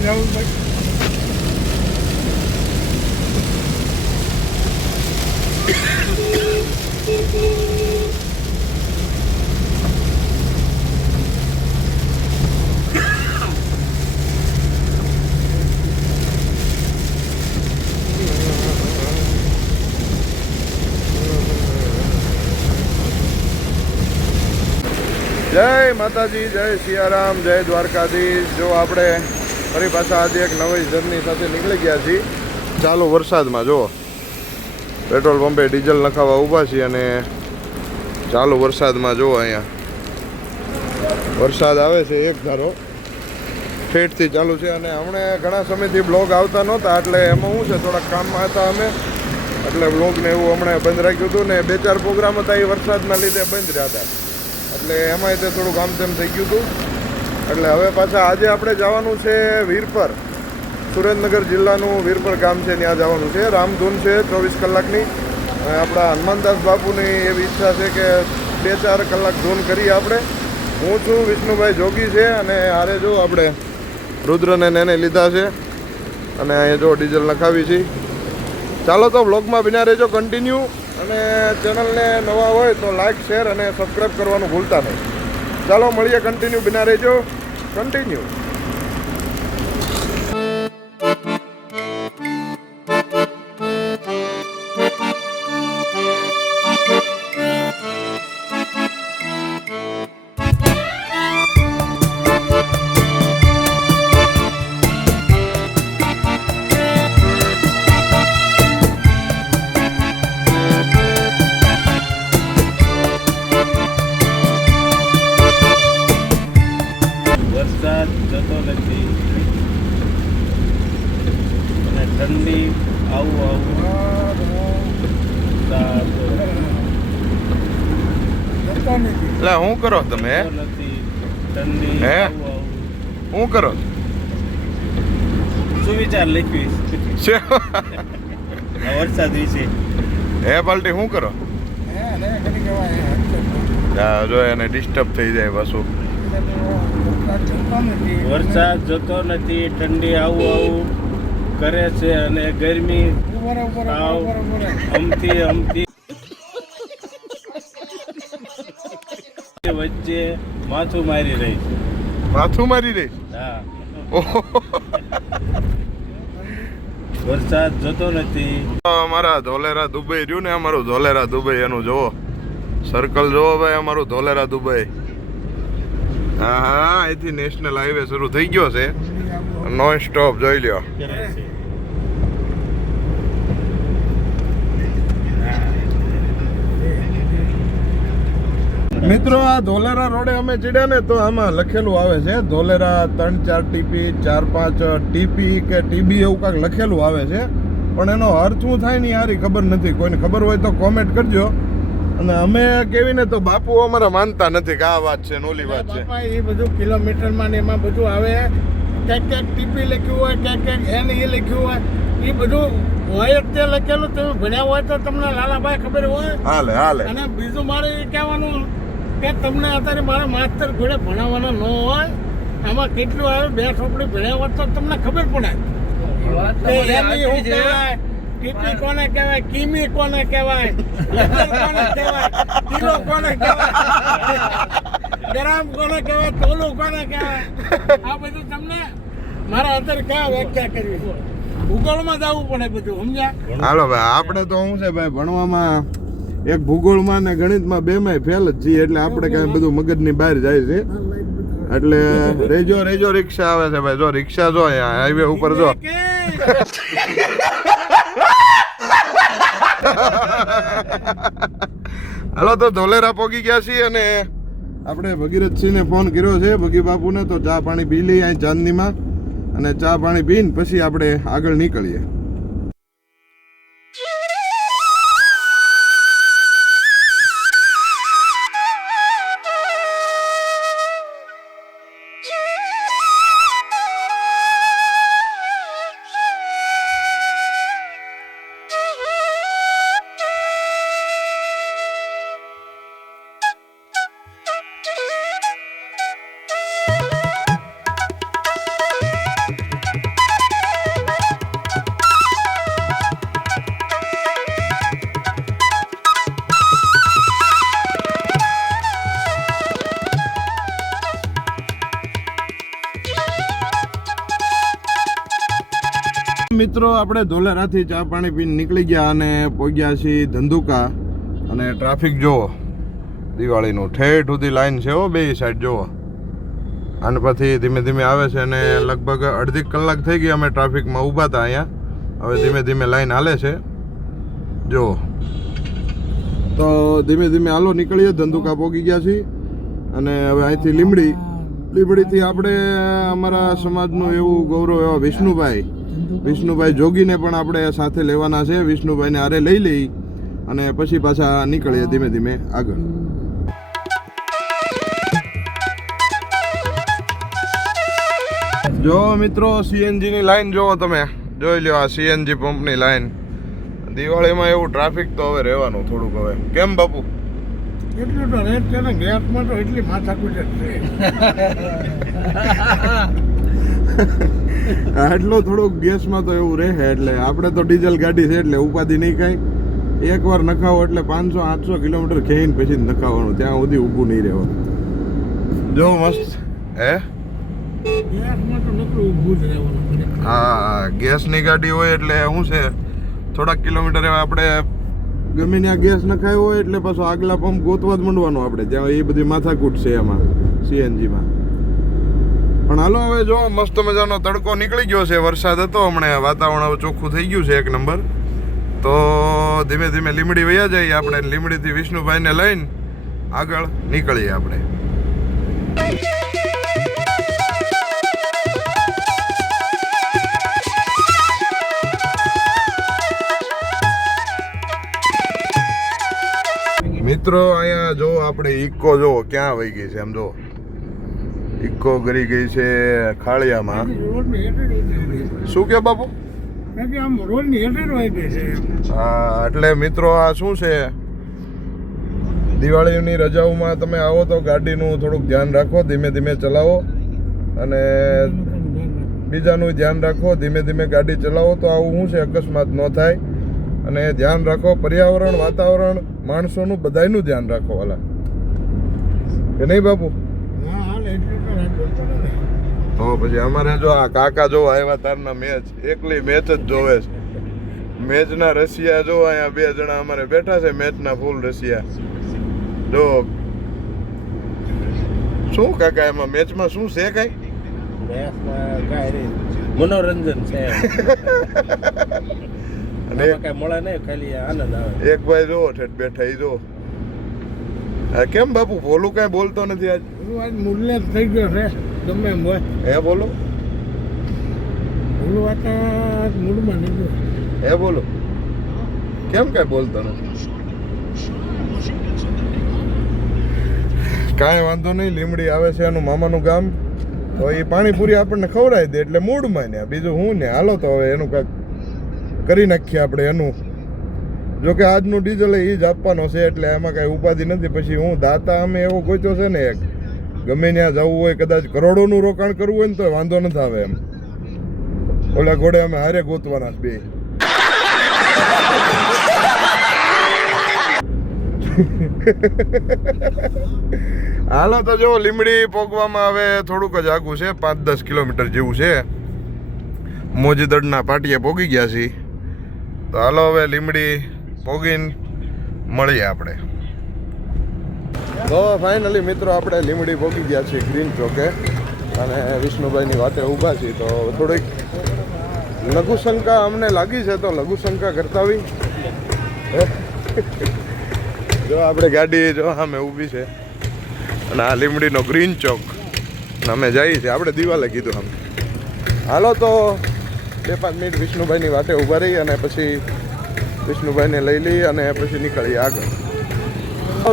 જય માતાજી, જય સિયારામ, જય દ્વારકાધીશ. જો આપણે ફરી પાછા આજે એક નવી જર્ની સાથે નીકળી ગયા છીએ. ચાલુ વરસાદમાં જો પેટ્રોલ પંપે ડીઝલ નખાવા ઊભા છીએ અને ચાલુ વરસાદમાં જો અહીંયા વરસાદ આવે છે એક ધારો ઠેઠથી ચાલુ છે. અને હમણાં ઘણા સમયથી બ્લોગ આવતા નહોતા એટલે એમાં શું છે થોડાક કામમાં હતા અમે એટલે બ્લોગને એવું હમણાં બંધ રાખ્યું હતું ને 2-4 પ્રોગ્રામ હતા એ વરસાદના લીધે બંધ રહ્યા હતા એટલે એમાંય તે થોડું કામ તેમ થઈ ગયું હતું. એટલે હવે પાછા આજે આપણે જવાનું છે વીરપર, સુરેન્દ્રનગર જિલ્લાનું વીરપર ગામ છે, ત્યાં જવાનું છે. રામધૂન છે 24 કલાકની. આપણા હનુમાનદાસ બાપુની એવી ઈચ્છા છે કે 2-4 કલાક ધૂન કરીએ આપણે. હું છું, વિષ્ણુભાઈ જોગી છે અને હારે જો આપણે રુદ્રને એને લીધા છે અને અહીંયા જો ડીઝલ નખાવી છે. ચાલો તો વ્લોગમાં બિના રહેજો કન્ટિન્યુ અને ચેનલને નવા હોય તો લાઈક, શેર અને સબસ્ક્રાઈબ કરવાનું ભૂલતા નહીં. ચાલો મળીએ, કન્ટિન્યુ બિના રહેજો, કન્ટિન્યુ. વરસાદ જતો નથી અને ઠંડી આવું એટલે શું કરો તમે? નથી ઠંડી હે શું કરો? સુવિચાર લખીશ વરસાદ વિશે. હે પાલટી શું કરો? જો એને ડિસ્ટર્બ થઈ જાય પાછું. વરસાદ જતો નથી, ઠંડી આવું કરે છે અને ગરમી અમથી વચ્ચે માથું મારી રહી. માથું મારી રહી? હા. વરસાદ જતો નથી. અમારા ધોલેરા દુબઈ રહ્યું ને, અમારું ધોલેરા દુબઈ, એનું જોવો સર્કલ જોવો ભાઈ, અમારું ધોલેરા દુબઈ. હા હા, અહીંથી નેશનલ હાઈવે શરૂ થઈ ગયો છે, નોન સ્ટોપ જોઈ લ્યો. મિત્રો આ ધોલેરા રોડે અમે ચડ્યા ને તો આમાં લખેલું આવે છે ધોલેરા 3-4 ટીપી 4-5 ટીપી કે ટીબી એવું કાંઈક લખેલું આવે છે, પણ એનો અર્થ શું થાય ને યાર ખબર નથી. કોઈને ખબર હોય તો કોમેન્ટ કરજો. અને અમે કેવીને તો બાપુ અમારા માનતા નથી કે આ વાત છે ને ઓલી વાત છે. એ બધું કિલોમીટરમાં ને એમાં બધું આવે, ક્યાંક ટીપી લખ્યું હોય, ક્યાંક એને એ લખ્યું હોય, એ બધું હોય જ તે લખેલું. તમે ભણ્યા હોય તો તમને લાલાભાઈ ખબર હોય. હાલે હાલે. અને બીજું મારે એ કહેવાનું કે તમને અત્યારે મારા માસ્તર ઘોડે ભણાવવાના ન હોય, આમાં કેટલું આવે 2 ચોપડી ભણ્યા હોત તો તમને ખબર પડે. ટીપી કોને કહેવાય, કિમી કોને કહેવાય, કોને કહેવાય, કિલો કોને કહેવાય, ગ્રામ કોને કહેવાય, તોલું કોને કહેવાય, આ બધું તમને મારા અત્યારે ક્યાં વ્યાખ્યા કરવી, ભૂગોળમાં જવું પડે બધું, સમજ્યા? હાલો ભાઈ, આપણે તો શું છે ભાઈ, ભણવામાં એક ભૂગોળમાં ને ગણિતમાં બેમાંય ફેલ જ છીએ એટલે આપણે કાંઈ બધું મગજની બહાર જાય છે. એટલે રેજો રિક્ષા આવે છે ભાઈ, જો રિક્ષા જો અહીંયા હાઈવે ઉપર જો. હાલો તો ધોલેરા પોગી ગયા છીએ અને આપણે ભગીરથસિંહને ફોન કર્યો છે, ભગી બાપુને, તો ચા પાણી પી લઈએ અહીં ચાંદનીમાં અને ચા પાણી પીને પછી આપણે આગળ નીકળીએ. મિત્રો આપણે ધોલેરાથી ચા પાણી પીને નીકળી ગયા અને પહોંચ્યા છીએ ધંધુકા અને ટ્રાફિક જોવો દિવાળીનું ઠેઠ સુધી લાઈન છે હો બે સાઈડ જોવો અને પછી ધીમે ધીમે આવે છે અને લગભગ અડધી કલાક થઈ ગઈ અમે ટ્રાફિકમાં ઊભા હતા અહીંયા હવે ધીમે ધીમે લાઈન હાલે છે જો તો ધીમે ધીમે હાલો નીકળીએ ધંધુકા પહોંચી ગયા છીએ અને હવે અહીંથી લીંબડીથી આપણે અમારા સમાજનું એવું ગૌરવ એવા વિષ્ણુભાઈ જોગીને પણ આપણે સાથે લેવાના છે વિષ્ણુભાઈને હારે લઈ લઈ અને પછી પાછા નીકળીએ ધીમે ધીમે આગળ જો મિત્રો સીએનજી ની લાઈન જોવો તમે જોઈ લ્યો આ સીએનજી પંપની લાઈન દિવાળીમાં એવું ટ્રાફિક તો હવે રહેવાનું થોડુંક હવે કેમ બાપુ એટલું તો રેટ છે ને ગેસમાં તો એટલી માથાકૂટ જ છે એટલો થોડુંક ગેસમાં તો એવું રહે એટલે આપણે તો ડીઝલ ગાડી છે એટલે ઉપાધિ નહીં કાંઈ એકવાર નખાવો એટલે 500-800 કિલોમીટર ખેઈને પછી જ નખાવાનું ત્યાં સુધી ઊભું નહીં રહેવાનું જો મસ્ત હે ગેસમાં તો નકરું ઊભું જ રહેવાનું હા ગેસની ગાડી હોય એટલે શું છે થોડાક કિલોમીટર આપણે ગમે ત્યાં ગેસ નખાયો હોય એટલે પાછો આગલા પંપ ગોતવા જ માંડવાનું આપણે ત્યાં એ બધી માથાકૂટ છે એમાં સીએનજીમાં પણ હાલો હવે જો મસ્ત મજાનો તડકો નીકળી ગયો છે વરસાદ હતો હમણાં વાતાવરણ હવે ચોખ્ખું થઈ ગયું છે એક નંબર તો ધીમે ધીમે લીંબડી વયા જઈએ આપણે લીંબડીથી વિષ્ણુભાઈને લઈને આગળ નીકળીએ આપણે મિત્રો અહીંયા જો આપણે ઇકો જો ક્યાં વહી ગઈ છે એમ જો ઇકો ગરી ગઈ છે ખાળિયામાં રોડની હેઠળ જ હોય છે. શું કે બાપુ કારણ કે આમ રોડની હેઠળ જ હોય છે હા એટલે મિત્રો આ શું છે દિવાળીની રજાઓમાં તમે આવો તો ગાડીનું થોડુંક ધ્યાન રાખો ધીમે ધીમે ચલાવો અને બીજાનું ધ્યાન રાખો ધીમે ધીમે ગાડી ચલાવો તો આવું શું છે અકસ્માત ન થાય અને ધ્યાન રાખો પર્યાવરણ વાતાવરણ માણસોનું બધાયનું ધ્યાન રાખો વાલા કે નહીં બાપુ હા હાલ એટલું તો રાખવું પડે ને. તો પછી અમારે જો આ કાકા જો આવ્યા તારના મેચ એકલી મેચ જ જોવે છે મેચના રશિયા જો અહીંયા બે જણા અમારે બેઠા છે મેચના ફૂલ રશિયા જો શું કાકા એમાં મેચમાં શું છે કઈ મનોરંજન છે અને કઈ મળે નહીં ખાલી આનંદ આવે એક ભાઈ જો ઠેઠ બેઠા ઈ જો આ કેમ બાપુ ભોલું કઈ બોલતો નથી આજ બધું આજ મૂલ્ય જ થઈ ગયો છે ગમે એમ હોય હે બોલો ઓલું વાતા મૂળમાં નીકળ્યું હે બોલો કેમ કઈ બોલતો નથી કાંઈ વાંધો નહીં લીમડી આવે છે એનું મામાનું ગામ તો એ પાણીપુરી આપણને ખવડાવી દે એટલે મૂડમાં ને બીજું હું ને હાલો તો હવે એનું કાંઈક કરી નાખીએ આપણે એનું જો કે આજનું ડીઝલ એ જ આપવાનો છે એટલે એમાં કાંઈ ઉપાધિ નથી પછી હું દાતા અમે એવો ગોચ્યો છે ને એક ગમે ત્યાં જવું હોય કદાચ કરોડોનું રોકાણ કરવું હોય ને તો વાંધો નથી આવે એમ ઓલા ઘોડે અમે હારે ગોતવાના બે હાલો તો જો લીમડી પોગવામાં હવે થોડુંક જ આગું છે 5-10 કિલોમીટર જેવું છે મોજીદડના પાટીએ પોગી ગયા છીએ તો હાલો હવે લીમડી પોગીને મળીએ આપણે તો ફાઇનલી મિત્રો આપણે લીમડી પોગી ગયા છીએ ગ્રીન ચોકે અને વિષ્ણુભાઈની વાતે ઊભા છીએ તો થોડીક લઘુશંકા અમને લાગી છે તો લઘુશંકા કરતા આવી જો આપણે ગાડી જો સામે ઊભી છે અને આ લીમડીનો ગ્રીન ચોક અમે જઈએ છીએ આપણે દિવાલે કીધું આમ હાલો તો 2-5 મિનિટ વિષ્ણુભાઈની વાટે ઊભા રહી અને પછી વિષ્ણુભાઈને લઈ લઈએ અને પછી નીકળીએ આગળ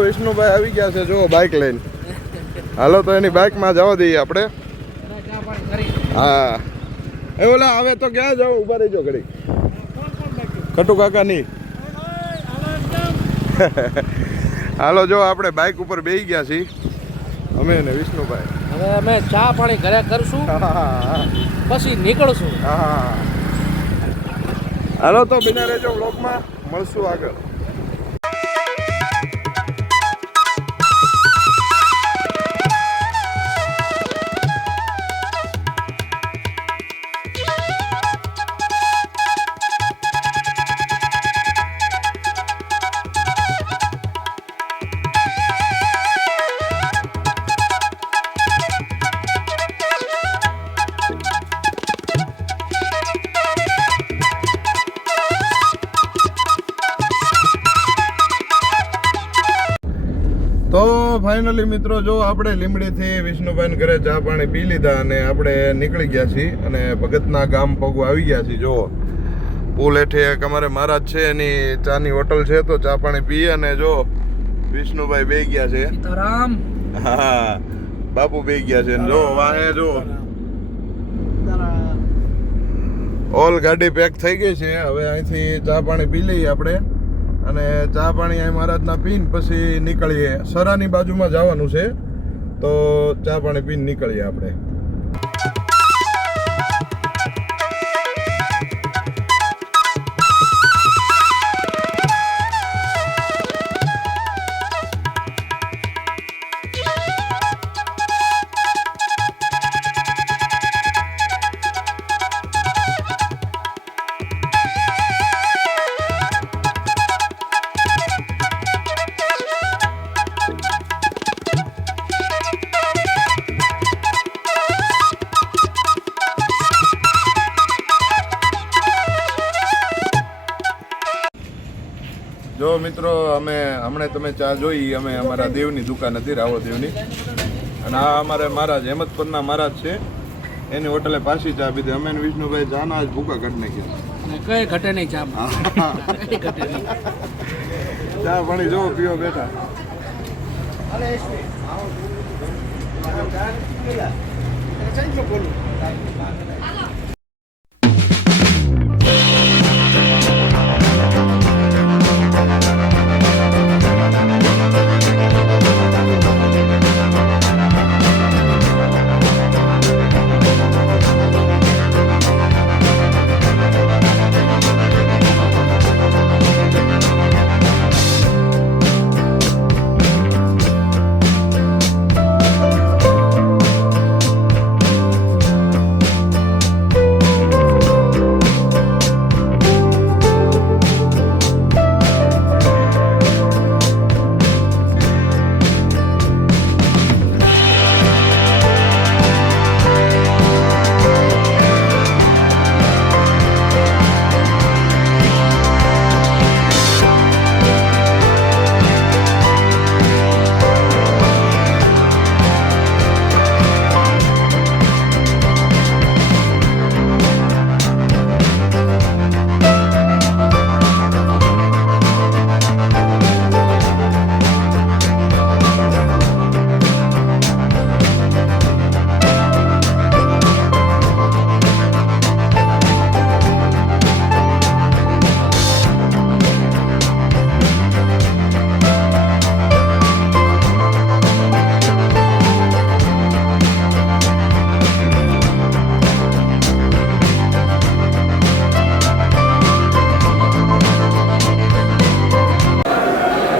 વિષ્ણુભાઈ આવી ગયા છે જો બાઇક લઈને હાલો તો એની બાઇકમાં જવા દઈએ આપણે હા એ ઓલા આવે તો ક્યાં જાવ ઊભા રહીજો ઘડી ખટુ કાકા નહીં હાલો જો આપણે બાઇક ઉપર બેસી ગયા છીએ અમે ને વિષ્ણુભાઈ હવે અમે ચા પાણી ઘરે કરશું પછી નીકળશું હા હાલો તો બિના રહેજો બ્લોગમાં મળશું આગળ ફાઇનલી મિત્રો જો આપણે લીમડીથી વિષ્ણુભાઈ ઘરે ચા પાણી પી લીધા અને આપણે નીકળી ગયા છીએ અને ભગતના ગામ પગું આવી ગયા છીએ. જો પુલ હેઠે એક અમારે મહારાજ છે એની ચાની હોટલ છે તો ચા પાણી પીએ અને જો વિષ્ણુભાઈ બે ગયા છે. સીતારામ. હા બાપુ બે ગયા છે જો વાહે જો ઓલ ગાડી પેક થઈ ગઈ છે. હવે અહીંથી ચા પાણી પી લઈએ આપણે અને ચા પાણી અહીં મહારાજના પીને પછી નીકળીએ. સરાની બાજુમાં જવાનું છે તો ચા પાણી પીને નીકળીએ આપણે. જો મિત્રો અમે હમણાં તમે ચા જોઈ અમે અમારા દેવની દુકાન હતી રાવો દેવની અને આ અમારે મહારાજ હેમતપુરના મહારાજ છે એની હોટલે પાછી ચા પીધી. અમે ને વિષ્ણુભાઈ ચાના જ ભૂકા કાઢી નાખ્યા. કઈ ઘટે નહીં ચામાં. કઈ ઘટે નહીં. ચા પાણી જો પીવો બેઠા.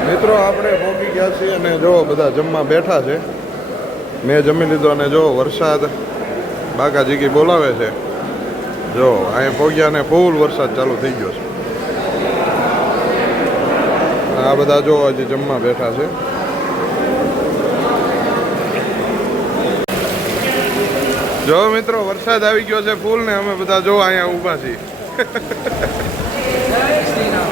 મિત્રો આપણે પહોંચી ગયા છીએ અને જો બધા જમવા બેઠા છે. મેં જમી લીધો અને જો વરસાદ બાકાજીકી બોલાવે છે. જો અહીં પહોંચ્યા ને ફૂલ વરસાદ ચાલુ થઈ ગયો છે. આ બધા જો હજી જમવા બેઠા છે. જો મિત્રો વરસાદ આવી ગયો છે ફૂલ ને અમે બધા જો અહીંયા ઊભા છીએ. જય શ્રી રામ.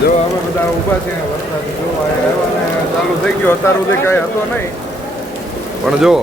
જો અમે બધા ઊભા છીએ વરસાદ જો આવ્યા ને ચાલુ થઈ ગયો. અત્યાર સુધી કાંઈ હતો નહીં પણ જો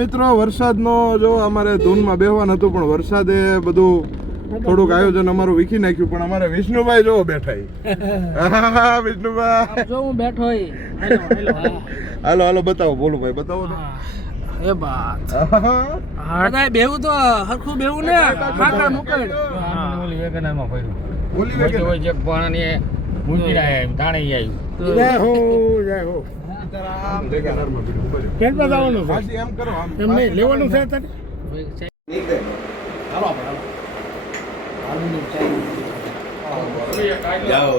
મિત્રો વરસાદનો જો અમારે ધૂનમાં બેહવાનું હતું પણ વરસાદે બધું થોડુંક આયોજન અમારું વીખી નાખ્યું પણ અમારે વિષ્ણુભાઈ જો બેઠા ઈ. હા, વિષ્ણુભાઈ જો હું બેઠો હોય હાલો હાલો બતાવો બોલું ભાઈ બતાવો તો. એ બાત આહા. હા બેવું તો હરખું બેવું ને કાકા મુકડ ઓલી વેગનામાં પડ્યું બોલી વે કે ના? જે પાણી મૂકી રહ્યા તાણી આવ્યું જય હો જય હો આમ વેગેનારમાં પીડ્યું, ઉભો રહ્યો. કેમ બતાવવાનું છે પાછી એમ કરો આમ એમ નહીં લેવાનું છે તને હાલો આપણે જાઓ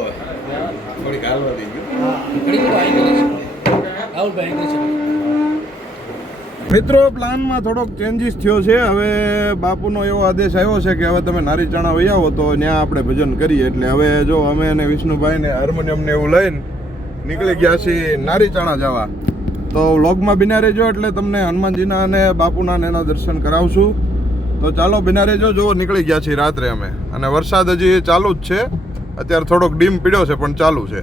થોડીક હાલવા દઈ ગયું. રાહુલભાઈ આવી છે મિત્રો પ્લાનમાં થોડોક ચેન્જીસ થયો છે. હવે બાપુનો એવો આદેશ આવ્યો છે કે હવે તમે નારી ચાણા વહી આવો તો ત્યાં આપણે ભજન કરીએ. એટલે હવે જો અમે અને વિષ્ણુભાઈ ને હાર્મોનિયમ ને એવું લઈને નીકળી ગયા છીએ નારી ચાણા જવા. તો વ્લોગમાં બિના રહેજો એટલે તમને હનુમાનજીના અને બાપુના ને એના દર્શન કરાવશું. તો ચાલો બિના રહેજો. જો નીકળી ગયા છીએ રાત્રે અમે અને વરસાદ હજી ચાલુ જ છે. અત્યારે થોડોક ડીમ પીડ્યો છે પણ ચાલુ છે.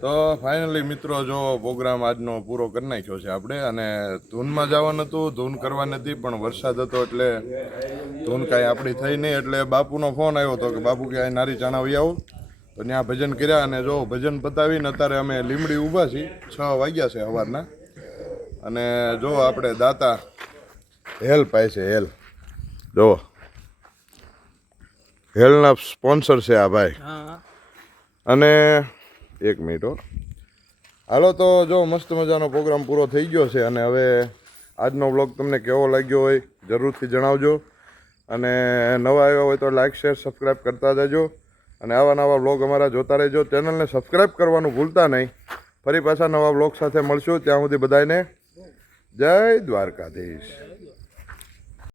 તો ફાઇનલી મિત્રો જો પ્રોગ્રામ આજનો પૂરો કરી નાખ્યો છે આપણે અને ધૂનમાં જવાનું હતું ધૂન કરવા નથી પણ વરસાદ હતો એટલે ધૂન કાંઈ આપણી થઈ નહીં એટલે બાપુનો ફોન આવ્યો હતો કે બાપુ કે આ નારી ચાણાવી આવો તો ત્યાં ભજન કર્યા અને જો ભજન પતાવીને અત્યારે અમે લીમડી ઊભા છીએ 6 વાગ્યા છે સવારના અને જો આપણે દાતા હેલ પાય છે હેલ જો હેલના સ્પોન્સર છે આ ભાઈ અને એક મિનિટ હો હાલો તો જો મસ્ત મજાનો પ્રોગ્રામ પૂરો થઈ ગયો છે અને હવે આજનો વ્લોગ તમને કેવો લાગ્યો હોય જરૂરથી જણાવજો અને નવા આવ્યા હોય તો લાઇક શેર સબસ્ક્રાઈબ કરતા જજો અને આવા નવા વ્લોગ અમારા જોતા રહેજો ચેનલને સબસ્ક્રાઈબ કરવાનું ભૂલતા નહીં ફરી પાછા નવા વ્લોગ સાથે મળશું ત્યાં સુધી બધાને જય દ્વારકાધીશ.